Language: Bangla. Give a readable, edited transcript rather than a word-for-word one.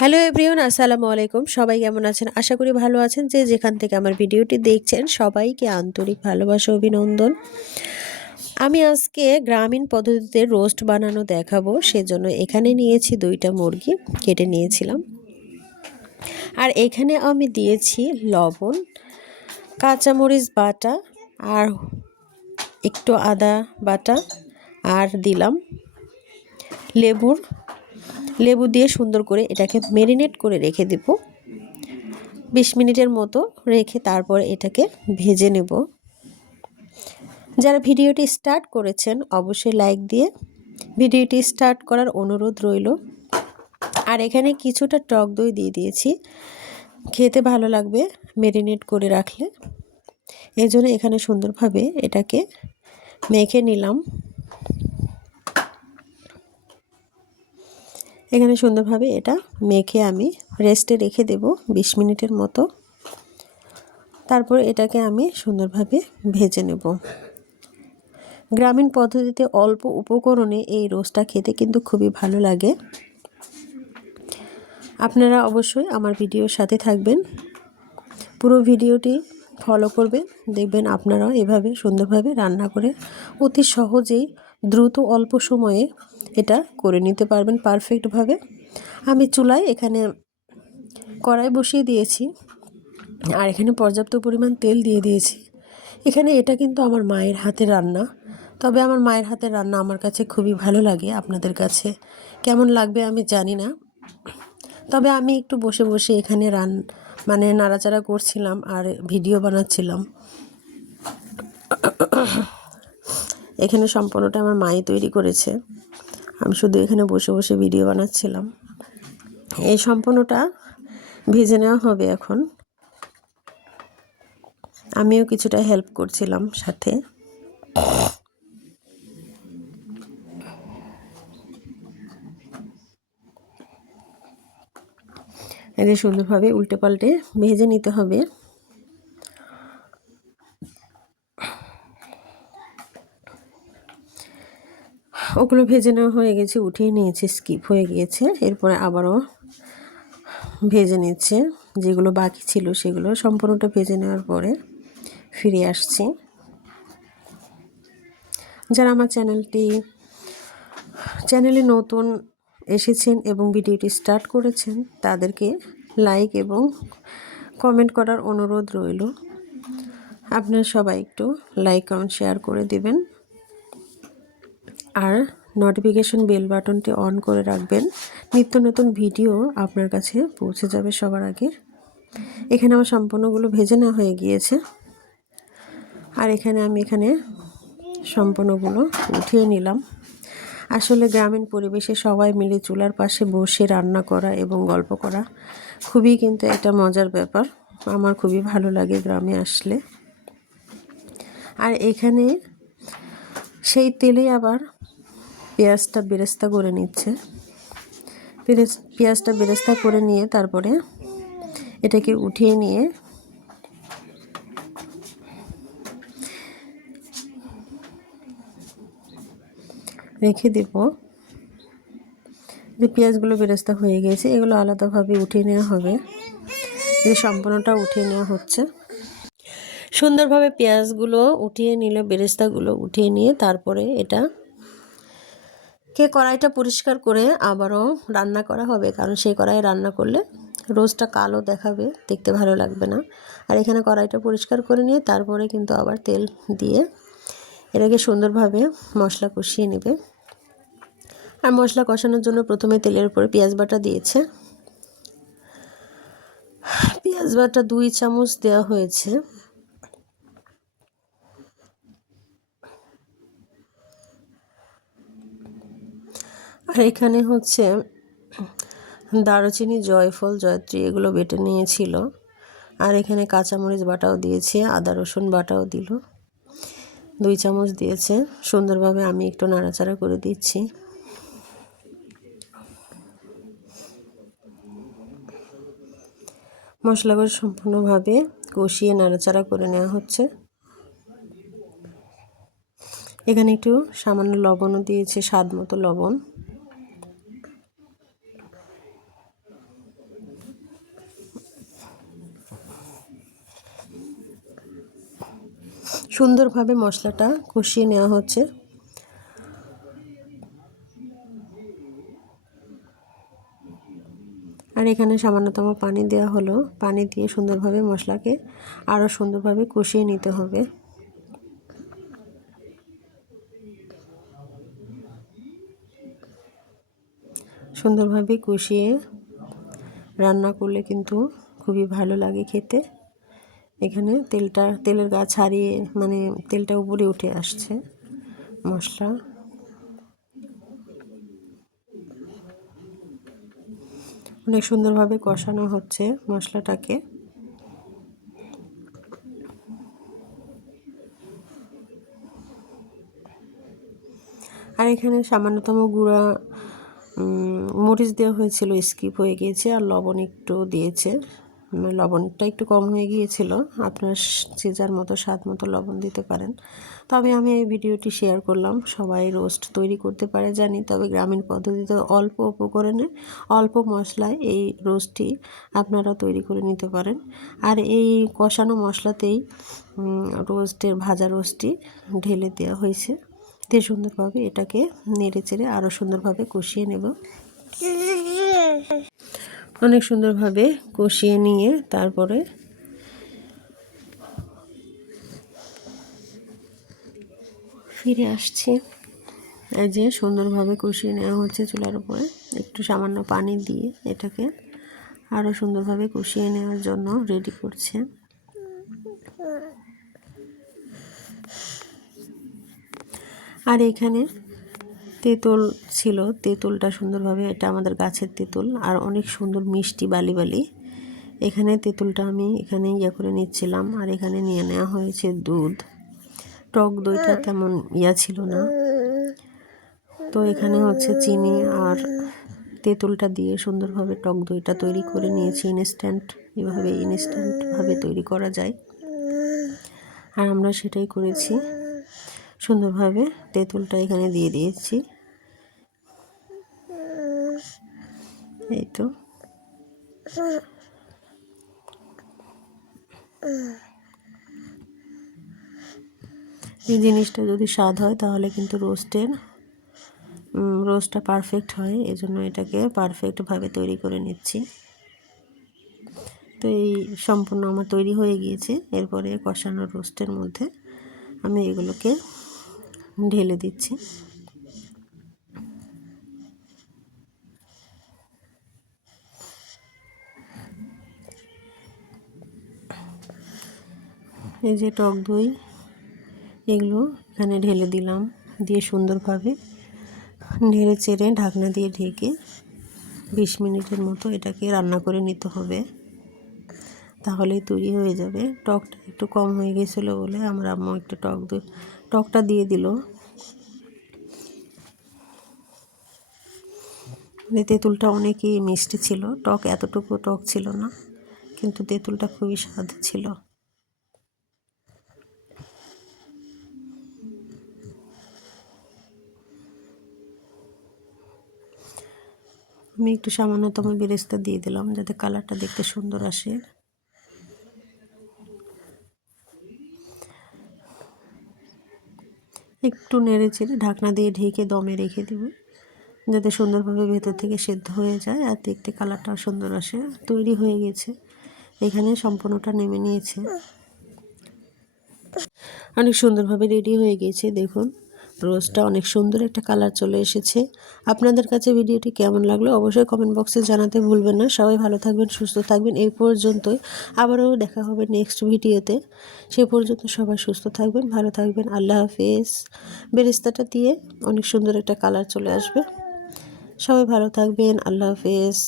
হ্যালো এভরিওয়ান, আসসালামু আলাইকুম। সবাই কেমন আছেন? আশা করি ভালো আছেন। যে যেখান থেকে আমার ভিডিওটি দেখছেন সবাইকে আন্তরিক ভালোবাসা অভিনন্দন। আমি আজকে গ্রামীণ পদ্ধতিতে রোস্ট বানানো দেখাবো, সেজন্য এখানে নিয়েছি 2টা মুরগি কেটে নিয়েছিলাম। আর এখানে আমি দিয়েছি লবণ, কাঁচামরিচ বাটা আর একটু আদা বাটা, আর দিলাম লেবু দিয়ে সুন্দর করে এটাকে ম্যারিনেট করে রেখে দেব 20 মিনিটের মতো রেখে তারপর এটাকে ভেজে নেব। যারা ভিডিওটি স্টার্ট করেছেন অবশ্যই লাইক দিয়ে ভিডিওটি স্টার্ট করার অনুরোধ রইল। আর এখানে কিছুটা টক দই দিয়ে দিয়েছি, খেতে ভালো লাগবে ম্যারিনেট করে রাখলে। এই জন্য এখানে সুন্দরভাবে এটাকে মেখে নিলাম। এখানে সুন্দরভাবে এটা মেখে আমি রেস্টে রেখে দেব 20 মিনিটের মতো। তারপর এটাকে আমি সুন্দরভাবে ভেজে নেব। গ্রামীণ পদ্ধতিতে অল্প উপকরণে এই রোস্টটা খেতে কিন্তু খুবই ভালো লাগে। আপনারা অবশ্যই আমার ভিডিওর সাথে থাকবেন, পুরো ভিডিওটি ফলো করবেন। দেখবেন আপনারাও এভাবে সুন্দরভাবে রান্না করে অতি সহজেই দ্রুত অল্প সময়ে এটা করে নিতে পারবেন পারফেক্টভাবে। আমি চুলায় এখানে কড়াই বসিয়ে দিয়েছি আর এখানে পর্যাপ্ত পরিমাণ তেল দিয়ে দিয়েছি। এখানে এটা কিন্তু আমার মায়ের হাতের রান্না, তবে আমার মায়ের হাতের রান্না আমার কাছে খুবই ভালো লাগে। আপনাদের কাছে কেমন লাগবে আমি জানি না, তবে আমি একটু বসে বসে এখানে নাড়াচাড়া করছিলাম আর ভিডিও বানাচ্ছিলাম। এখানে সম্পূর্ণটা আমার মাই তৈরি করেছে, আমি শুধু এখানে বসে বসে ভিডিও বানাচ্ছিলাম। এই সম্পূর্ণটা ভেজে নেওয়া হবে এখন। আমিও কিছুটা হেল্প করছিলাম সাথে। এদের সুন্দরভাবে উল্টে পাল্টে ভেজে নিতে হবে। ওগুলো ভেজে নেওয়া হয়ে গেছে, উঠিয়ে নিয়েছি, স্কিপ হয়ে গিয়েছে। এরপরে আবারও ভেজে নিচ্ছে, যেগুলো বাকি ছিল সেগুলো সম্পূর্ণটা ভেজে নেওয়ার পরে ফিরে আসছি। যারা আমার চ্যানেলে নতুন এসেছেন এবং ভিডিওটি স্টার্ট করেছেন তাদেরকে লাইক এবং কমেন্ট করার অনুরোধ রইল। আপনারা সবাই একটু লাইক কমেন্ট শেয়ার করে দেবেন আর নোটিফিকেশন বেল বাটনটি অন করে রাখবেন। নিত্য নতুন ভিডিও আপনার কাছে পৌঁছে যাবে সবার আগে। এখানে আমার সম্পূর্ণগুলো ভেজে নেওয়া হয়ে গিয়েছে আর আমি এখানে সম্পূর্ণগুলো উঠিয়ে নিলাম। আসলে গ্রামীণ পরিবেশে সবাই মিলে চুলার পাশে বসে রান্না করা এবং গল্প করা খুবই কিন্তু একটা মজার ব্যাপার। আমার খুবই ভালো লাগে গ্রামে আসলে। আর এখানে সেই তেলে আবার পেঁয়াজটা বেরেস্তা করে নিচ্ছে। পেঁয়াজটা বেরেস্তা করে নিয়ে তারপরে এটাকে উঠিয়ে নিয়ে রেখে দেব। যে পেঁয়াজগুলো বেরেস্তা হয়ে গেছে এগুলো আলাদাভাবে উঠিয়ে নেওয়া হবে। যে সম্পূর্ণটা উঠিয়ে নেওয়া হচ্ছে। সুন্দরভাবে পেঁয়াজগুলো উঠিয়ে নিলে, বেরেস্তাগুলো উঠিয়ে নিয়ে তারপরে কড়াইটা পরিষ্কার করে আবারও রান্না করা হবে, কারণ সেই কড়াইয়ে রান্না করলে রোস্টটা কালো দেখাবে, দেখতে ভালো লাগবে না। আর এখানে কড়াইটা পরিষ্কার করে নিয়ে তারপরে কিন্তু আবার তেল দিয়ে এটাকে সুন্দরভাবে মশলা কষিয়ে নেবে। আর মশলা কষানোর জন্য প্রথমে তেলের উপরে পেঁয়াজ বাটা দিয়েছে। পেঁয়াজ বাটা 2 চামচ দেওয়া হয়েছে। আর এখানে হচ্ছে দারুচিনি, জয়ফল, জয়ত্রী এগুলো বেটে নিয়েছিল। আর এখানে কাঁচামরিচ বাটাও দিয়েছে, আদা রসুন বাটাও দিল, 2 চামচ দিয়েছে। সুন্দরভাবে আমি একটু নাড়াচাড়া করে দিচ্ছি। মশলাগুলো সম্পূর্ণভাবে কষিয়ে নাড়াচাড়া করে নেওয়া হচ্ছে। এখানে একটু সামান্য লবণও দিয়েছে, স্বাদ মতো লবণ। সুন্দরভাবে মশলাটা কষিয়ে নেওয়া হচ্ছে। আর এখানে সামান্যতম পানি দেওয়া হলো। পানি দিয়ে সুন্দরভাবে মশলাকে আরও সুন্দরভাবে কষিয়ে নিতে হবে। সুন্দরভাবে কষিয়ে রান্না করলে কিন্তু খুবই ভালো লাগে খেতে। এখানে তেলের গা ছাড়িয়ে মানে তেলটা উপরে উঠে আসছে। মশলা অনেক সুন্দরভাবে কষানো হচ্ছে মশলাটাকে। আর এখানে সামান্যতম গুঁড়া মরিচ দেওয়া হয়েছিল, স্কিপ হয়ে গিয়েছে। আর লবণ একটু দিয়েছে, লবণটা একটু কম হয়ে গিয়েছিল। আপনার যে যার মতো স্বাদ মতো লবণ দিতে পারেন। তবে আমি এই ভিডিওটি শেয়ার করলাম। সবাই রোস্ট তৈরি করতে পারে জানি, তবে গ্রামীণ পদ্ধতিতে অল্প উপকরণে অল্প মশলায় এই রোস্টটি আপনারা তৈরি করে নিতে পারেন। আর এই কষানো মশলাতেই ভাজা রোস্টটি ঢেলে দেওয়া হয়েছে। দিয়ে সুন্দরভাবে এটাকে নেড়ে চেড়ে আরও সুন্দরভাবে কষিয়ে নেব। অনেক সুন্দরভাবে কষিয়ে নিয়ে তারপরে ফিরে আসছি। এই যে সুন্দরভাবে কষিয়ে নেওয়া হচ্ছে চুলার উপরে। একটু সামান্য পানি দিয়ে এটাকে আরও সুন্দরভাবে কষিয়ে নেওয়ার জন্য রেডি করছে। আর এখানে তেঁতুল ছিল, তেঁতুলটা সুন্দরভাবে, এটা আমাদের গাছের তেঁতুল আর অনেক সুন্দর মিষ্টি বালি বালি। এখানে তেঁতুলটা আমি এখানে করে নিচ্ছিলাম। আর এখানে নিয়ে নেওয়া হয়েছে দুধ। টক দইটা তেমন ছিল না, তো এখানে হচ্ছে চিনি আর তেঁতুলটা দিয়ে সুন্দরভাবে টক দইটা তৈরি করে নিয়েছি। ইনস্ট্যান্টভাবে তৈরি করা যায়, আর আমরা সেটাই করেছি। সুন্দরভাবে তেঁতুলটা এখানে দিয়ে দিয়েছি। এই তো এই জিনিসটা যদি স্বাদ হয় তাহলে কিন্তু রোস্টটা পারফেক্ট হয়। এজন্য এটাকে পারফেক্টভাবে তৈরি করে নিচ্ছি। তো এই সম্পূর্ণ আমার তৈরি হয়ে গিয়েছে। এরপরে কষানো রোস্টের মধ্যে আমি এগুলোকে ঢেলে দিচ্ছি। এই যে টক দই, এগুলো এখানে ঢেলে দিলাম। দিয়ে সুন্দরভাবে নেড়ে চেড়ে ঢাকনা দিয়ে ঢেকে 20 মিনিটের মতো এটাকে রান্না করে নিতে হবে, তাহলেই তৈরি হয়ে যাবে। টকটা একটু কম হয়ে গেছিলো বলে আমার আম্মু একটু টকটা দিয়ে দিল। তেঁতুলটা অনেকই মিষ্টি ছিল, টক এতটুকু টক ছিল না, কিন্তু তেঁতুলটা খুবই স্বাদ ছিল। আমি একটু সামান্যতম বেরেস্তা দিয়ে দিলাম যাতে কালারটা দেখতে সুন্দর আসে। একটু নেড়ে চেড়ে ঢাকনা দিয়ে ঢেকে দমে রেখে দেব, যাতে সুন্দরভাবে ভেতর থেকে সেদ্ধ হয়ে যায় আর দেখতে কালারটাও সুন্দর আসে। তৈরি হয়ে গেছে, এখানে সম্পূর্ণটা নেমে নিয়েছে। অনেক সুন্দরভাবে রেডি হয়ে গেছে। দেখুন রোস্টটা অনেক সুন্দর একটা কালার চলে এসেছে। আপনাদের কাছে ভিডিওটি কেমন লাগলো অবশ্যই কমেন্ট বক্সে জানাতে ভুলবেন না। সবাই ভালো থাকবেন, সুস্থ থাকবেন। এই পর্যন্তই, আবারও দেখা হবে নেক্সট ভিডিওতে। সে পর্যন্ত সবাই সুস্থ থাকবেন, ভালো থাকবেন। আল্লাহ হাফেজ। বেরেস্তাটা দিয়ে অনেক সুন্দর একটা কালার চলে আসবে। সবাই ভালো থাকবেন। আল্লাহ হাফেজ।